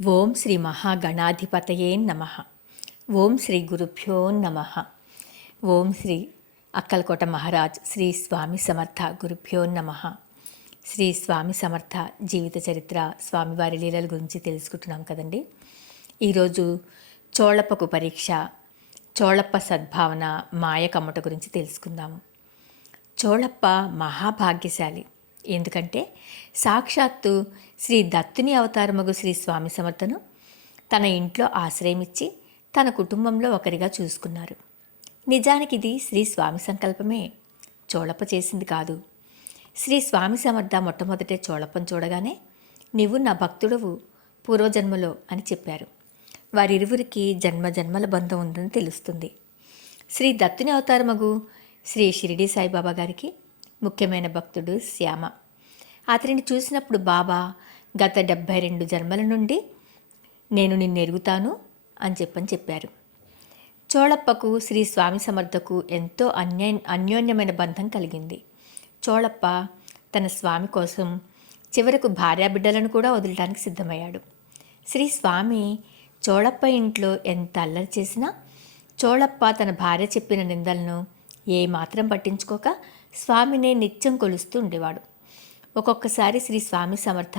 ఓం శ్రీ మహాగణాధిపతయే నమ. ఓం శ్రీ గురుభ్యో నమ. ఓం శ్రీ అక్కలకోట మహారాజ్ శ్రీ స్వామి సమర్థ గురుభ్యో నమ. శ్రీ స్వామి సమర్థ జీవిత చరిత్ర స్వామివారి లీలల గురించి తెలుసుకుంటున్నాం కదండి. ఈరోజు చోళప్పకు పరీక్ష చోళప్ప సద్భావన మాయకమ్మట గురించి తెలుసుకుందాము. చోళప్ప మహాభాగ్యశాలి. ఎందుకంటే సాక్షాత్తు శ్రీ దత్తుని అవతారమగు శ్రీ స్వామి సమర్థను తన ఇంట్లో ఆశ్రయమిచ్చి తన కుటుంబంలో ఒకరిగా చూసుకున్నారు. నిజానికి ఇది శ్రీ స్వామి సంకల్పమే. చోళప్ప చేసింది కాదు. శ్రీ స్వామి సమర్థ మొట్టమొదటే చోళపం చూడగానే నీవు నా భక్తుడవు పూర్వజన్మలో అని చెప్పారు. వారిరువురికి జన్మ జన్మల బంధం ఉందని తెలుస్తుంది. శ్రీ దత్తుని అవతారమగు శ్రీ షిరిడి సాయిబాబా గారికి ముఖ్యమైన భక్తుడు శ్యామ. అతనిని చూసినప్పుడు బాబా గత డెబ్భై రెండు జన్మల నుండి నేను నిన్ను ఎరుగుతాను అని చెప్పని చెప్పారు. చోళప్పకు శ్రీ స్వామి సమర్థకు ఎంతో అన్య అన్యోన్యమైన బంధం కలిగింది. చోళప్ప తన స్వామి కోసం చివరకు భార్యాబిడ్డలను కూడా వదలడానికి సిద్ధమయ్యాడు. శ్రీ స్వామి చోళప్ప ఇంట్లో ఎంత అల్లరి చేసినా చోళప్ప తన భార్య చెప్పిన నిందలను ఏమాత్రం పట్టించుకోక స్వామినే నిత్యం కొలుస్తూ ఉండేవాడు. ఒక్కొక్కసారి శ్రీ స్వామి సమర్థ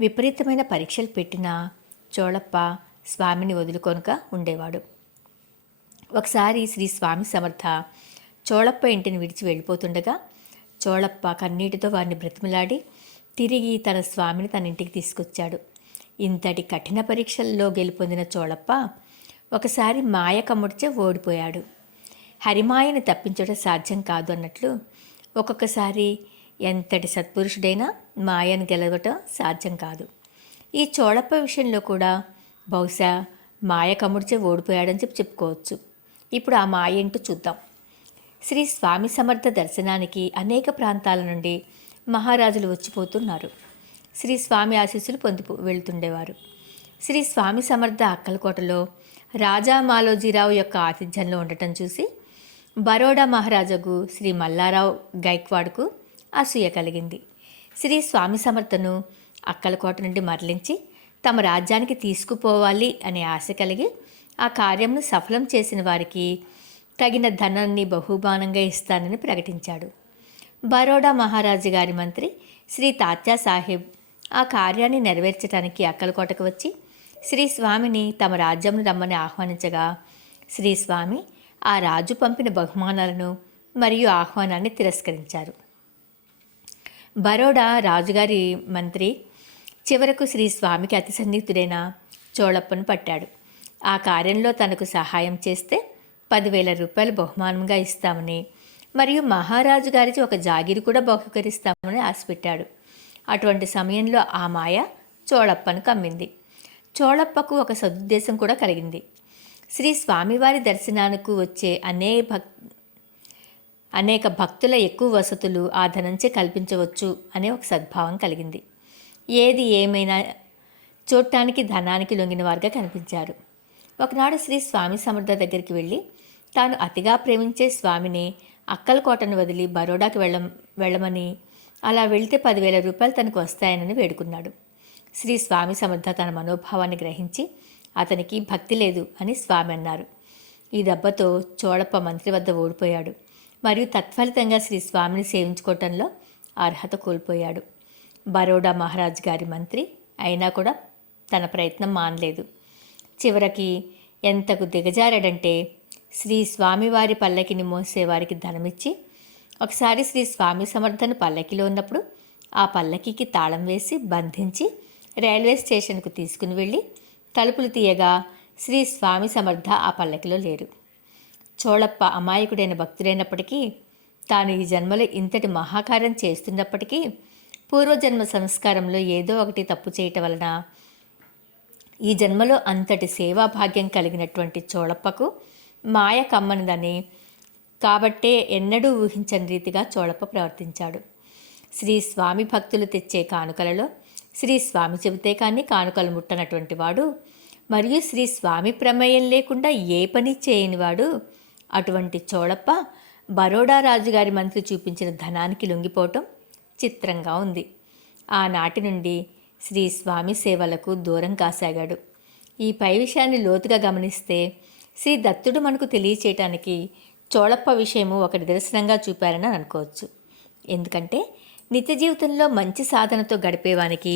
విపరీతమైన పరీక్షలు పెట్టినా చోళప్ప స్వామిని వదులుకొనుక ఉండేవాడు. ఒకసారి శ్రీ స్వామి సమర్థ చోళప్ప ఇంటిని విడిచి వెళ్ళిపోతుండగా చోళప్ప కన్నీటితో వారిని బ్రతిమలాడి తిరిగి తన స్వామిని తన ఇంటికి తీసుకొచ్చాడు. ఇంతటి కఠిన పరీక్షల్లో గెలుపొందిన చోళప్ప ఒకసారి మాయ కమ్ముడిచే ఓడిపోయాడు. హరిమాయని తప్పించడం సాధ్యం కాదు అన్నట్లు ఒక్కొక్కసారి ఎంతటి సత్పురుషుడైనా మాయను గెలవటం సాధ్యం కాదు. ఈ చోడప్ప విషయంలో కూడా బహుశా మాయ కమ్ముడిచే ఓడిపోయాడని చెప్పి చెప్పుకోవచ్చు. ఇప్పుడు ఆ మాయ ఏంటో చూద్దాం. శ్రీ స్వామి సమర్థ దర్శనానికి అనేక ప్రాంతాల నుండి మహారాజులు వచ్చిపోతున్నారు. శ్రీ స్వామి ఆశీస్సులు పొంది వెళ్తుండేవారు. శ్రీ స్వామి సమర్థ అక్కలకోటలో రాజా మాలోజీరావు యొక్క ఆతిథ్యంలో ఉండటం చూసి బరోడా మహారాజుకు శ్రీ మల్లారావు గైక్వాడ్కు అసూయ కలిగింది. శ్రీ స్వామి సమర్థను అక్కలకోట నుండి మరలించి తమ రాజ్యానికి తీసుకుపోవాలి అనే ఆశ కలిగి ఆ కార్యంను సఫలం చేసిన వారికి తగిన ధనాన్ని బహుమానంగా ఇస్తానని ప్రకటించాడు. బరోడా మహారాజు గారి మంత్రి శ్రీ తాత్యా సాహెబ్ ఆ కార్యాన్ని నెరవేర్చడానికి అక్కలకోటకు వచ్చి శ్రీ స్వామిని తమ రాజ్యంను రమ్మని ఆహ్వానించగా శ్రీ స్వామి ఆ రాజు పంపిన బహుమానాలను మరియు ఆహ్వానాన్ని తిరస్కరించారు. బరోడా రాజుగారి మంత్రి చివరకు శ్రీ స్వామికి అతి సన్నిహితుడైన చోళప్పను పట్టాడు. ఆ కార్యంలో తనకు సహాయం చేస్తే పదివేల రూపాయలు బహుమానంగా ఇస్తామని మరియు మహారాజు గారికి ఒక జాగిరి కూడా బహుకరిస్తామని ఆశపెట్టాడు. అటువంటి సమయంలో ఆ మాయ చోళప్పను కమ్మింది. చోళప్పకు ఒక సదుద్దేశం కూడా కలిగింది. శ్రీ స్వామివారి దర్శనానికి వచ్చే అనేక భక్ అనేక భక్తుల ఎక్కువ వసతులు ఆ ధనంచే కల్పించవచ్చు అనే ఒక సద్భావం కలిగింది. ఏది ఏమైనా చూడటానికి ధనానికి లొంగిన వారుగా కనిపించారు. ఒకనాడు శ్రీ స్వామి సమర్థ దగ్గరికి వెళ్ళి తాను అతిగా ప్రేమించే స్వామిని అక్కలకోటను వదిలి బరోడాకి వెళ్ళ వెళ్ళమని అలా వెళ్తే పదివేల రూపాయలు తనకు వస్తాయనని వేడుకున్నాడు. శ్రీ స్వామి సమర్థ తన మనోభావాన్ని గ్రహించి అతనికి భక్తి లేదు అని స్వామి అన్నారు. ఈ దెబ్బతో చోళప్ప మంత్రి వద్ద ఓడిపోయాడు. మరియు తత్ఫలితంగా శ్రీ స్వామిని సేవించుకోవటంలో అర్హత కోల్పోయాడు. బరోడా మహారాజ్ గారి మంత్రి అయినా కూడా తన ప్రయత్నం మానలేదు. చివరికి ఎంతకు దిగజారాడంటే శ్రీ స్వామివారి పల్లకిని మోసేవారికి ధనమిచ్చి ఒకసారి శ్రీ స్వామి సమర్థన పల్లకిలో ఉన్నప్పుడు ఆ పల్లకికి తాళం వేసి బంధించి రైల్వే స్టేషన్కు తీసుకుని వెళ్ళి తలుపులు తీయగా శ్రీ స్వామి సమర్థ ఆ పల్లకిలో లేరు. చోళప్ప అమాయకుడైన భక్తుడైనప్పటికీ తాను ఈ జన్మలో ఇంతటి మహాకార్యం చేస్తున్నప్పటికీ పూర్వజన్మ సంస్కారంలో ఏదో ఒకటి తప్పు చేయటం వలన ఈ జన్మలో అంతటి సేవాభాగ్యం కలిగినటువంటి చోళప్పకు మాయ కమ్మనిదని కాబట్టే ఎన్నడూ ఊహించని రీతిగా చోళప్ప ప్రవర్తించాడు. శ్రీ స్వామి భక్తులు తెచ్చే కానుకలలో శ్రీ స్వామి చెబితే కానీ కానుకలు ముట్టనటువంటి వాడు. మరియు శ్రీ స్వామి ప్రమేయం లేకుండా ఏ పని చేయనివాడు అటువంటి చోళప్ప బరోడా రాజుగారి మంత్రి చూపించిన ధనానికి లొంగిపోవటం చిత్రంగా ఉంది. ఆనాటి నుండి శ్రీ స్వామి సేవలకు దూరం కాసాగాడు. ఈ పై విషయాన్ని లోతుగా గమనిస్తే శ్రీ దత్తుడు మనకు తెలియచేయటానికి చోళప్ప విషయము ఒక నిదర్శనంగా చూపారని అనుకోవచ్చు. ఎందుకంటే నిత్య జీవితంలో మంచి సాధనతో గడిపేవానికి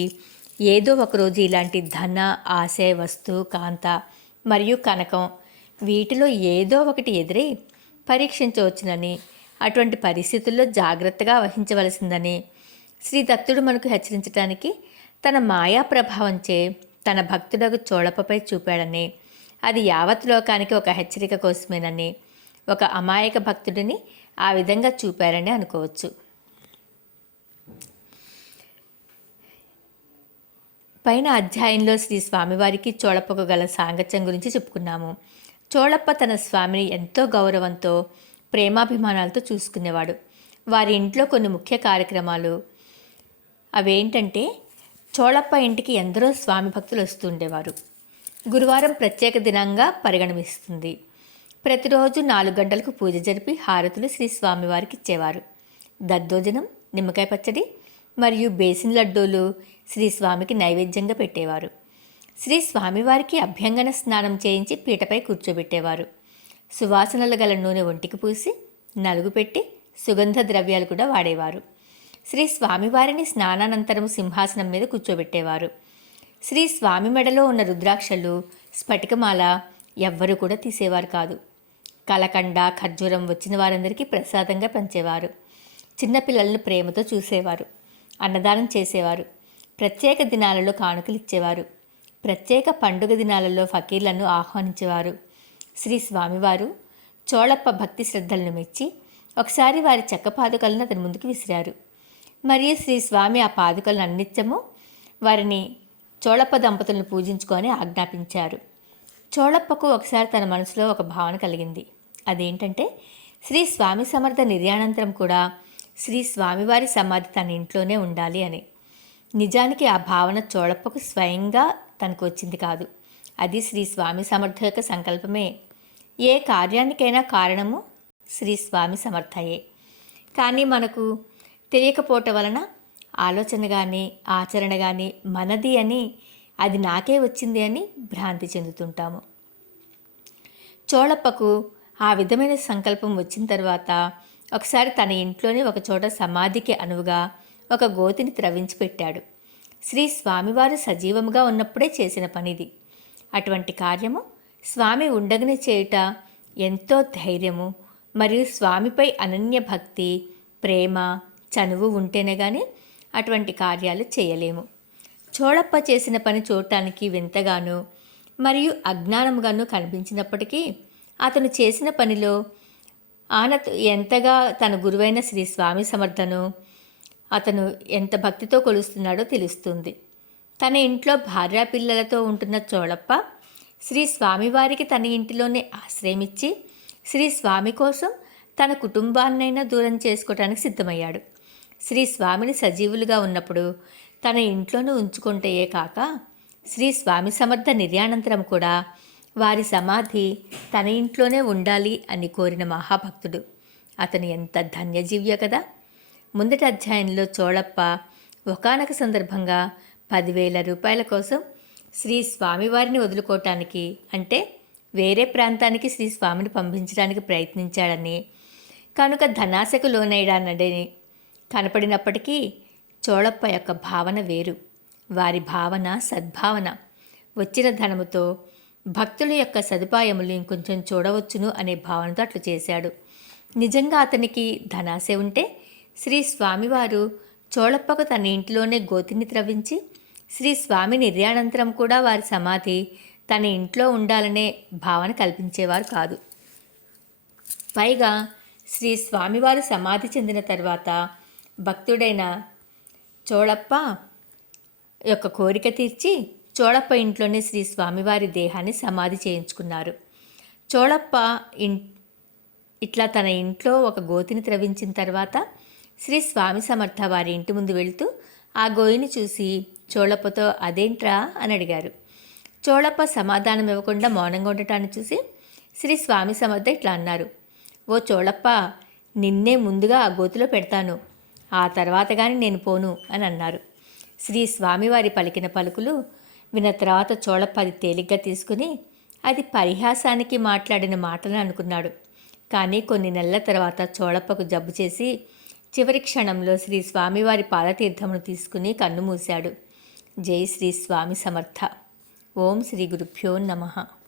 ఏదో ఒకరోజు ఇలాంటి ధన ఆశ వస్తు కాంత మరియు కనకం వీటిలో ఏదో ఒకటి ఎదురై పరీక్షించవచ్చునని అటువంటి పరిస్థితుల్లో జాగ్రత్తగా వహించవలసిందని శ్రీ దత్తుడు మనకు హెచ్చరించడానికి తన మాయా ప్రభావంచే తన భక్తుడకు చోళపపై చూపాడని అది యావత్ లోకానికి ఒక హెచ్చరిక కోసమేనని ఒక అమాయక భక్తుడిని ఆ విధంగా చూపారని అనుకోవచ్చు. పైన అధ్యాయంలో శ్రీ స్వామివారికి చోళప్పకు గల సాంగత్యం గురించి చెప్పుకున్నాము. చోళప్ప తన స్వామిని ఎంతో గౌరవంతో ప్రేమాభిమానాలతో చూసుకునేవాడు. వారి ఇంట్లో కొన్ని ముఖ్య కార్యక్రమాలు. అవేంటంటే చోళప్ప ఇంటికి ఎందరో స్వామి భక్తులు వస్తుండేవారు గురువారం ప్రత్యేక దినంగా పరిగణమిస్తుంది. ప్రతిరోజు నాలుగు గంటలకు పూజ జరిపి హారతులు శ్రీ స్వామివారికి ఇచ్చేవారు. దద్దోజనం నిమ్మకాయ పచ్చడి మరియు బేసిన్ లడ్డూలు శ్రీ స్వామికి నైవేద్యంగా పెట్టేవారు. శ్రీ స్వామివారికి అభ్యంగన స్నానం చేయించి పీటపై కూర్చోబెట్టేవారు. సువాసనలు గల నూనె ఒంటికి పూసి నలుగు పెట్టి సుగంధ ద్రవ్యాలు కూడా వాడేవారు. శ్రీ స్వామివారిని స్నానానంతరం సింహాసనం మీద కూర్చోబెట్టేవారు. శ్రీ స్వామి మెడలో ఉన్న రుద్రాక్షలు స్ఫటికమాల ఎవ్వరూ కూడా తీసేవారు కాదు. కలకండ ఖర్జూరం వచ్చిన వారందరికీ ప్రసాదంగా పంచేవారు. చిన్నపిల్లలను ప్రేమతో చూసేవారు. అన్నదానం చేసేవారు. ప్రత్యేక దినాలలో కానుకలు ఇచ్చేవారు. ప్రత్యేక పండుగ దినాలలో ఫకీర్లను ఆహ్వానించేవారు. శ్రీ స్వామివారు చోళప్ప భక్తి శ్రద్ధలను మెచ్చి ఒకసారి వారి చెక్క పాదుకలను అతని ముందుకు విసిరారు. మరియు శ్రీ స్వామి ఆ పాదుకలను అన్నిత్యము వారిని చోళప్ప దంపతులను పూజించుకొని ఆజ్ఞాపించారు. చోళప్పకు ఒకసారి తన మనసులో ఒక భావన కలిగింది. అదేంటంటే శ్రీ స్వామి సమర్థ నిర్యాణంతరం కూడా శ్రీ స్వామివారి సమాధి తన ఇంట్లోనే ఉండాలి అని. నిజానికి ఆ భావన చోళప్పకు స్వయంగా తనకు వచ్చింది కాదు. అది శ్రీ స్వామి సమర్థ యొక్క సంకల్పమే. ఏ కార్యానికైనా కారణము శ్రీ స్వామి సమర్థయే. కానీ మనకు తెలియకపోవటం వలన ఆలోచన కానీ ఆచరణ కానీ మనది అని అది నాకే వచ్చింది అని భ్రాంతి చెందుతుంటాము. చోళప్పకు ఆ విధమైన సంకల్పం వచ్చిన తర్వాత ఒకసారి తన ఇంట్లోనే ఒక చోట సమాధికి అనువుగా ఒక గోతిని త్రవించి పెట్టాడు. శ్రీ స్వామివారు సజీవముగా ఉన్నప్పుడే చేసిన పనిది. అటువంటి కార్యము స్వామి ఉండగనే చేయుట ఎంతో ధైర్యము మరియు స్వామిపై అనన్య భక్తి ప్రేమ చనువు ఉంటేనే కానీ అటువంటి కార్యాలు చేయలేము. చోళప్ప చేసిన పని చూడటానికి వింతగాను మరియు అజ్ఞానముగాను కనిపించినప్పటికీ అతను చేసిన పనిలో ఆనత్ ఎంతగా తన గురువైన శ్రీ స్వామి సమర్థను అతను ఎంత భక్తితో కొలుస్తున్నాడో తెలుస్తుంది. తన ఇంట్లో భార్యా పిల్లలతో ఉంటున్న చోళప్ప శ్రీ స్వామివారికి తన ఇంటిలోనే ఆశ్రయమిచ్చి శ్రీ స్వామి కోసం తన కుటుంబాన్నైనా దూరం చేసుకోవడానికి సిద్ధమయ్యాడు. శ్రీ స్వామిని సజీవులుగా ఉన్నప్పుడు తన ఇంట్లోనే ఉంచుకుంటే కాక శ్రీ స్వామి సమర్థ నిర్యానంతరం కూడా వారి సమాధి తన ఇంట్లోనే ఉండాలి అని కోరిన మహాభక్తుడు. అతను ఎంత ధన్యజీవ్య కదా! ముందటి అధ్యాయంలో చోళప్ప ఒకనొక సందర్భంగా పదివేల రూపాయల కోసం శ్రీ స్వామివారిని వదులుకోవటానికి అంటే వేరే ప్రాంతానికి శ్రీ స్వామిని పంపించడానికి ప్రయత్నించాడని కనుక ధనాశకు లోనయ్యాడనడని కనపడినప్పటికీ చోళప్ప యొక్క భావన వేరు. వారి భావన సద్భావన. వచ్చిన ధనముతో భక్తుల యొక్క సదుపాయములు ఇంకొంచెం చూడవచ్చును అనే భావనతో అట్లు చేశాడు. నిజంగా అతనికి ధనాశ ఉంటే శ్రీ స్వామివారు చోళప్పకు తన ఇంట్లోనే గోతిని త్రవించి శ్రీ స్వామి నిర్యాణంతరం కూడా వారి సమాధి తన ఇంట్లో ఉండాలనే భావన కల్పించేవారు కాదు. పైగా శ్రీ స్వామివారు సమాధి చెందిన తర్వాత భక్తుడైన చోళప్ప యొక్క కోరిక తీర్చి చోళప్ప ఇంట్లోనే శ్రీ స్వామివారి దేహాన్ని సమాధి చేయించుకున్నారు. చోళప్ప ఇన్ ఇట్లా తన ఇంట్లో ఒక గోతిని త్రవించిన తర్వాత శ్రీ స్వామి సమర్థ వారి ఇంటి ముందు వెళుతూ ఆ గోయిని చూసి చోళప్పతో అదేంట్రా? అని అడిగారు. చోళప్ప సమాధానం ఇవ్వకుండా మౌనంగా ఉండటాన్ని చూసి శ్రీ స్వామి సమర్థ ఇట్లా అన్నారు. ఓ చోళప్ప నిన్నే ముందుగా ఆ గోతిలో పెడతాను. ఆ తర్వాత కానీ నేను పోను అని అన్నారు. శ్రీ స్వామివారి పలికిన పలుకులు విన్న తర్వాత చోళప్ప అది తేలిగ్గా తీసుకుని అది పరిహాసానికి మాట్లాడిన మాటలు అనుకున్నాడు. కానీ కొన్ని నెలల తర్వాత చోళప్పకు జబ్బు చేసి చివరి క్షణంలో శ్రీ స్వామివారి పాదతీర్థమును తీసుకుని కన్ను మూశాడు. జై శ్రీ స్వామి సమర్థ. ఓం శ్రీ గురుభ్యో నమః.